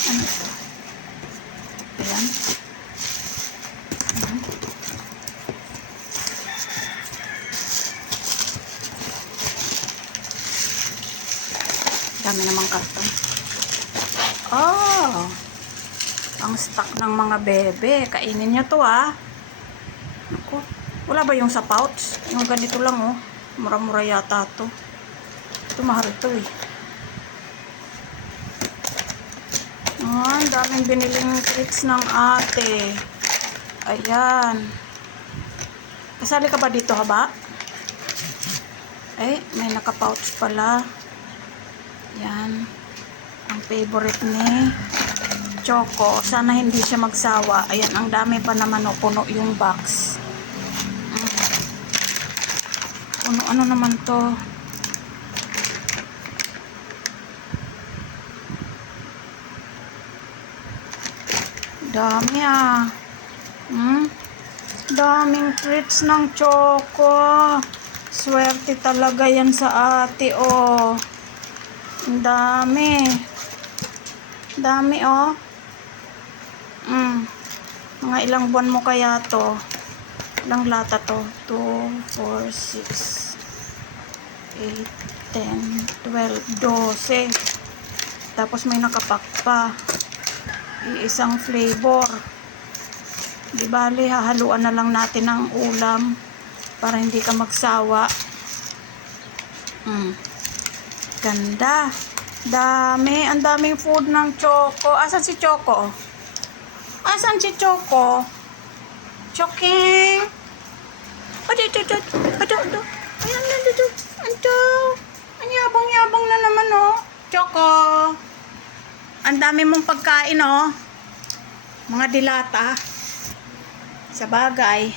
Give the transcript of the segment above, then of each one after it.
Ano? Ayan. Ayan. Dami namang karton. Oh! Ang stock ng mga bebe. Kainin nyo to ah. Ako. Wala ba yung sa pouch? Yung ganito lang oh. Mura-mura yata to. Ito mahal to eh. Ang daming biniling treats ng ate. Ayan. Kasali ka ba dito, haba? Eh, may naka-pouch pala. Yan. Ang favorite ni Choco. Sana hindi siya magsawa. Ayan, ang dami pa naman o. Puno yung box. Mm. Puno, ano naman to? Dami ah. Hmm? Daming treats ng Choco. Swerte talaga yan sa ate, oh. Dami. Dami, oh. Mm. Mga ilang buwan mo kaya to? Ilang lata to? 2, 4, 6, 8, 10, 12, 12. Tapos may nakapak pa. Iisang flavor. Di bali, hahaluan na lang natin ng ulam para hindi ka magsawa. Mm. Ganda. Dami. Ang daming food ng Choco. Asan si Choco? Asan si Choco? Choking. Ado, ado, ado. Ado, ado. Ayan, ado, ado. Ado. Ang yabang-yabang na naman, oh. Choco. Ang dami mong pagkain, oh. Mga dilata. Sa bagay.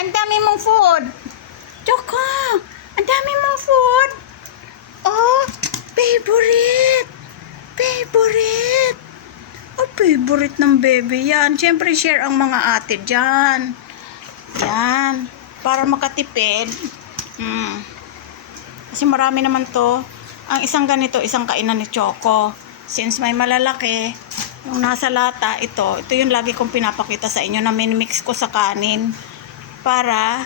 Ang dami mong food. Choco. Ang dami mong food. Oh, favorite. Favorite. Oh, favorite ng baby yan. Siyempre, share ang mga ate dyan. Yan. Para makatipid. Hmm. Kasi marami naman to. Ang isang ganito, isang kainan ni Choco. Since may malalaki, yung nasa lata, ito, ito yung lagi kong pinapakita sa inyo na minimix ko sa kanin. Para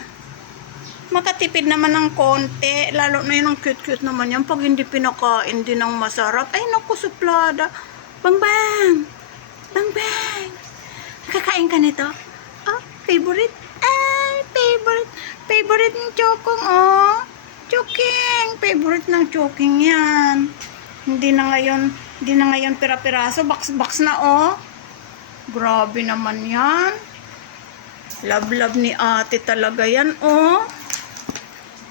makatipid naman ng konti. Lalo na yun ang cute-cute naman yan. Pag hindi pinakain din ng masarap. Ay, naku, suplada. Bang bang! Bang bang! Nakakain ka nito? Oh, favorite? Ay, favorite. Favorite ng Chokong, oh. Choking. Favorite ng Choking yan. Hindi na ngayon, hindi na ngayon pira-piraso. Box-box na, oh. Grabe naman yan. Love-love ni ate talaga yan, oh.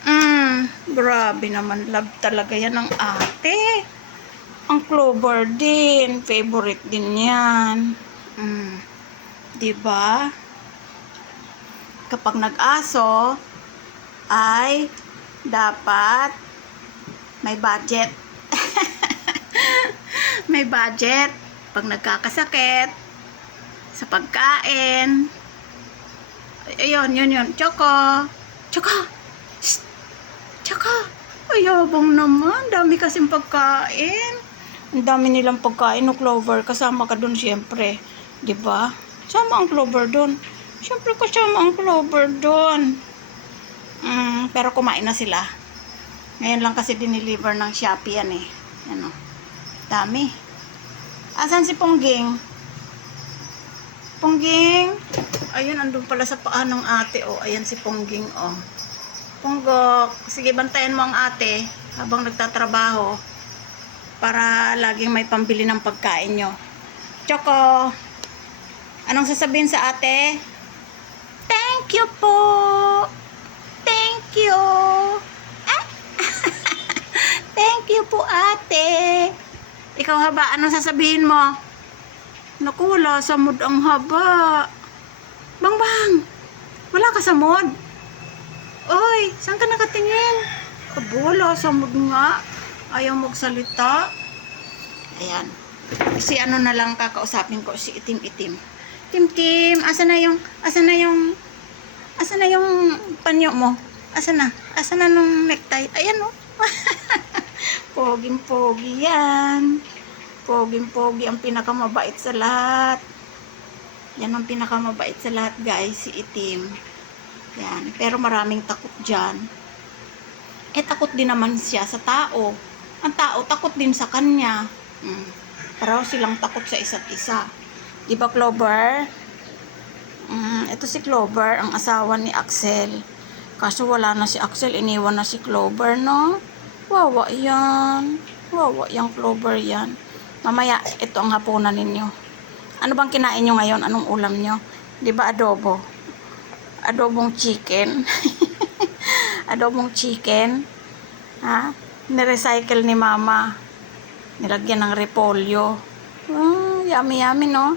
Mm, grabe naman. Love talaga yan ng ate. Ang clover din. Favorite din yan. Mm, diba? Kapag nag-aso, ay dapat may budget. May budget. Pag nagkakasakit, sa pagkain, ayun, yun, yun. Choco. Choco. Shh. Choco. Ayabang naman. Dami kasing pagkain. Ang dami nilang pagkain no Clover. Kasama ka dun syempre. 'Di ba? Sama ang Clover dun. Syempre kasama ang Clover dun. Mm, pero kumain na sila. Ngayon lang kasi dineliver ng Shopee yan eh. Ano. Dami. Asan si Pongging? Pongging. Ayun, andun pala sa paa ng ate. Oh, ayan si Pongging. Oh. Ponggok. Sige, bantayan mo ang ate habang nagtatrabaho para laging may pambili ng pagkain nyo. Choco. Anong sasabihin sa ate? Thank you po. Thank you. Ah. Thank you po ate. Ikaw haba, anong sasabihin mo? Naku, wala sa mood ang haba. Bang bang, wala ka sa mood? Oy, saan ka nakatingin? Abo, wala sa mood nga. Ayaw magsalita. Ayan. Si ano na lang kakausapin ko, si itim-itim. Tim-tim, asa na yung, asa na yung, asa na yung panyo mo? Asa na? Asa na nung necktie? Ayan o. Poging-pogi yan. Poging-pogi ang pinakamabait sa lahat. Yan ang pinakamabait sa lahat, guys, si Itim. Yan. Pero maraming takot dyan. Eh, takot din naman siya sa tao. Ang tao, takot din sa kanya. Mm. Paraw silang takot sa isa't isa. Di ba, Clover? Mm, ito si Clover, ang asawa ni Axel. Kaso wala na si Axel, iniwan na si Clover, no? Wawa yan. Wawa yung Clover yan. Mamaya, ito ang hapunan ninyo. Ano bang kinain nyo ngayon? Anong ulam nyo? Di ba adobo? Adobong chicken. Adobong chicken. Ha? Nirecycle ni mama. Nilagyan ng repolyo. Ah, yummy yummy no?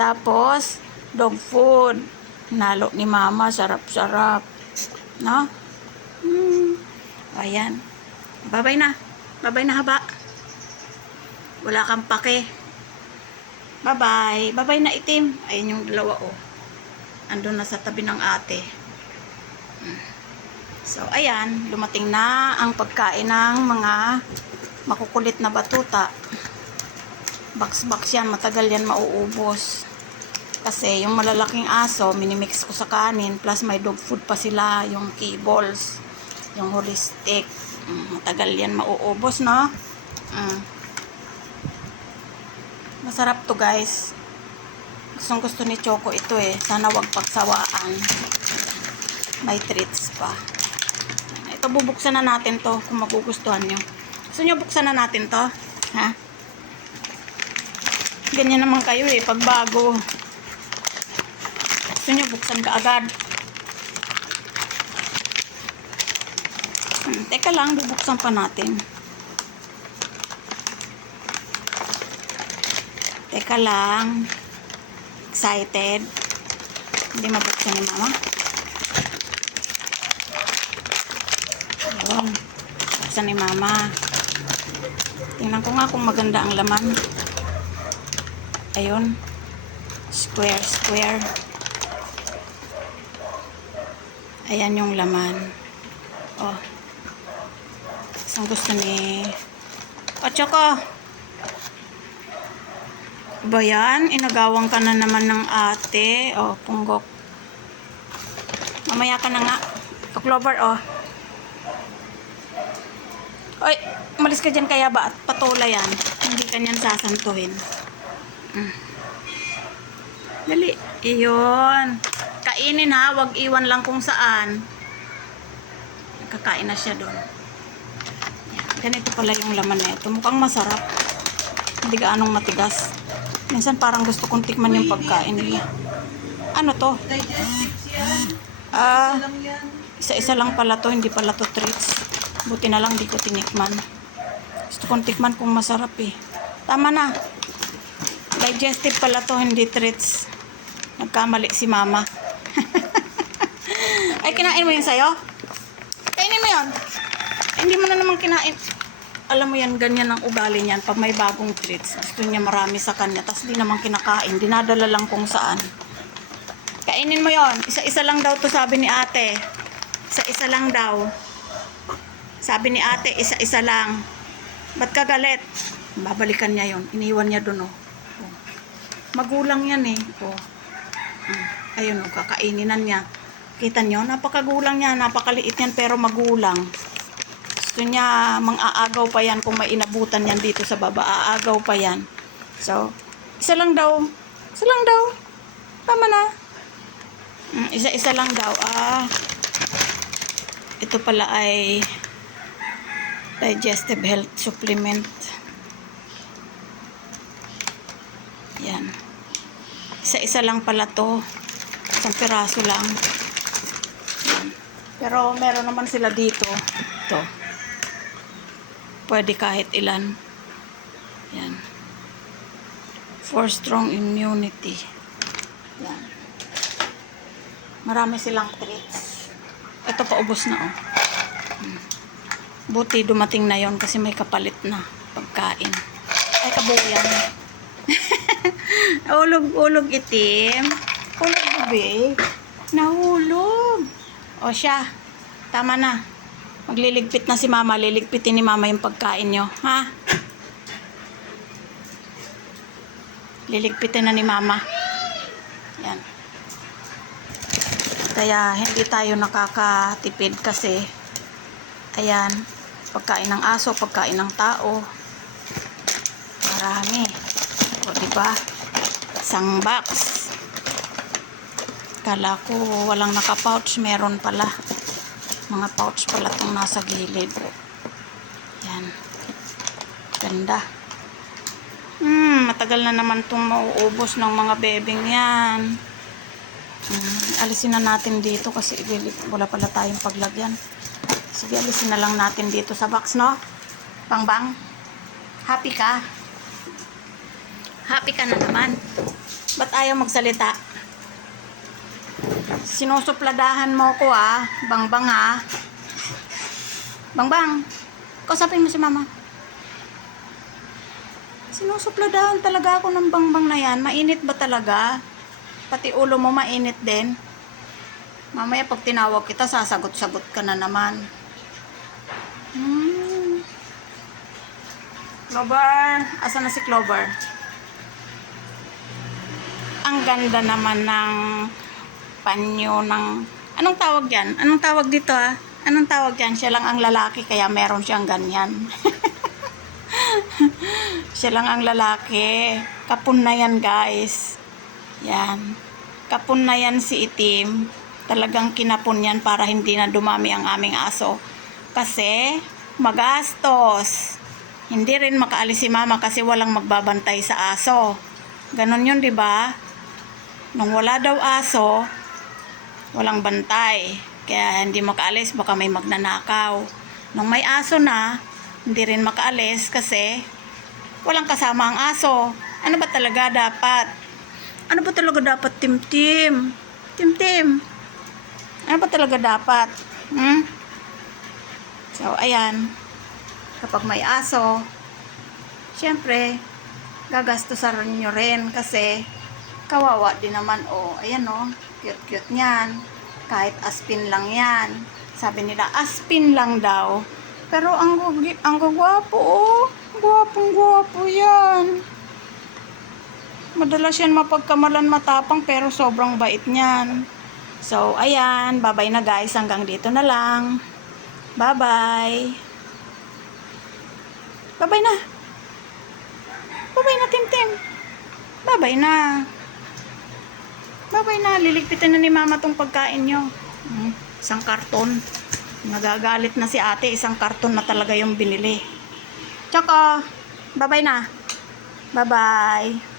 Tapos, dog food. Nalo ni mama. Sarap-sarap. No? Hmm. Ayan. Babay na. Babay na haba. Wala kang pake. Bye-bye. Bye-bye na itim. Ayun yung dalawa oh. Andun na sa tabi ng ate. Hmm. So, ayan. Lumating na ang pagkain ng mga makukulit na batuta. Box-box yan. Matagal yan mauubos. Kasi yung malalaking aso, minimix ko sa kanin. Plus may dog food pa sila. Yung kibbles. Yung holistic. Mm, matagal yan mauubos, no? Mm. Masarap to guys. Gustong gusto ni Choco ito eh. Sana wag pagsawaan. May treats pa. Ito bubuksan na natin to kung magugustuhan nyo. Gusto nyo buksan na natin to? Ha? Ganyan naman kayo eh. Pag bago. Gusto nyo buksan ka agad. Teka lang, bubuksan pa natin. Teka lang. Excited. Hindi mabuksan ni mama. Ayun. Buksan ni mama. Tingnan ko nga kung maganda ang laman. Ayun. Square, square. Ayan yung laman. Oh. Isang gusto ni... O, Choco. Ba yan? Inagawang ka na naman ng ate. O, punggok. Mamaya ka na nga. O, Clover, o. Oy, umalis ka dyan kaya ba? At patola yan. Hindi ka sasantuhin. Mm. Dali. Iyon. Kainin ha. Huwag iwan lang kung saan. Kakain na siya doon. Ganito pala yung laman na ito. Mukhang masarap. Hindi gaanong matigas. Minsan parang gusto kong tikman yung pagkain nila. Ano to? Ah, isa-isa lang pala to. Hindi pala to treats. Buti na lang di ko tinikman. Gusto kong tikman kung masarap eh. Tama na. Digestive pala to, hindi treats. Nagkamali si mama. Ay, kinain mo yun sa'yo? Kainin mo yun. Hindi mo na naman kinain. Alam mo yan, ganyan ang ugali niyan. Pag may bagong treats, gusto niya marami sa kanya. Tapos di naman kinakain. Dinadala lang kung saan. Kainin mo yon. Isa-isa lang daw to sabi ni ate. Isa-isa lang daw. Sabi ni ate, isa-isa lang. Ba't ka galit? Babalikan niya yon. Iniwan niya doon, oh. Magulang yan, eh. Oh. Mm. Ayun, oh, kakaininan niya. Kita niyo, napakagulang niya, napakaliit yan, pero magulang. Gusto niya, mang-aagaw pa yan kung may inabutan yan dito sa baba. Aagaw pa yan. So, isa lang daw. Isa lang daw. Tama na. Mm, isa-isa lang daw. Ah, ito pala ay digestive health supplement. Yan. Isa-isa lang pala to. Isang piraso lang. Pero meron naman sila dito. Ito. Pwede kahit ilan. Yan. For strong immunity. Yan. Marami silang treats. Ito pa ubos na oh. Hmm. Buti dumating na yon kasi may kapalit na pagkain. Ay kabuyan. ulog-ulog itim. Ulog gabi. Nahulog. O siya. Tama na. Magliligpit na si mama. Liligpitin ni mama yung pagkain nyo. Ha? Liligpitin na ni mama. Yan. Kaya hindi tayo nakakatipid kasi ayan, pagkain ng aso, pagkain ng tao. Marami. O, diba? Isang box. Kala ko walang naka-pouch, meron pala. Mga pouch pala itong nasa gilid. Yan. Ganda. Hmm, matagal na naman itong mauubos ng mga bebing yan. Hmm, alisin na natin dito kasi wala pala tayong paglagyan. Sige, alisin na lang natin dito sa box, no? Bangbang, happy ka? Happy ka na naman. Ba't ayaw magsalita? Sinusupladahan mo ko ah. Bangbang ah. Bangbang, kausapin mo si mama. Sinusupladahan talaga ako ng bangbang na yan. Mainit ba talaga? Pati ulo mo mainit din. Mamaya pag tinawag kita, sasagot-sagot ka na naman. Hmm. Clover. Asa na si Clover? Ang ganda naman ng panyo ng... Anong tawag yan? Anong tawag dito ah? Anong tawag yan? Siya lang ang lalaki kaya meron siyang ganyan. Siya lang ang lalaki. Kapun na yan, guys. Yan. Kapun na yan si Itim. Talagang kinapun yan para hindi na dumami ang aming aso. Kasi, magastos. Hindi rin makaalis si mama kasi walang magbabantay sa aso. Ganon yun, di ba? Nung wala daw aso, walang bantay. Kaya hindi makaalis, baka may magnanakaw. Nung may aso na, hindi rin makaalis kasi walang kasama ang aso. Ano ba talaga dapat? Ano ba talaga dapat, Tim-Tim? Tim-Tim? Ano ba talaga dapat? Hmm? So, ayan. Kapag may aso, syempre, gagastusan nyo rin kasi kawawa din naman. Oh, ayan o, cute-cute niyan. Kahit aspin lang yan. Sabi nila, aspin lang daw. Pero ang, ang gwapo, oh. Gwapong gwapo yan. Madalas yan mapagkamalan matapang pero sobrang bait niyan. So, ayan. Bye-bye na guys. Hanggang dito na lang. Bye-bye. Bye-bye na. Bye-bye na, Tim-Tim. Bye-bye na. Bye-bye na. Liligpitan na ni Mama tong pagkain nyo. Hmm, isang karton. Nagagalit na si ate. Isang karton na talaga yung binili. Tsaka, bye-bye na. Bye-bye.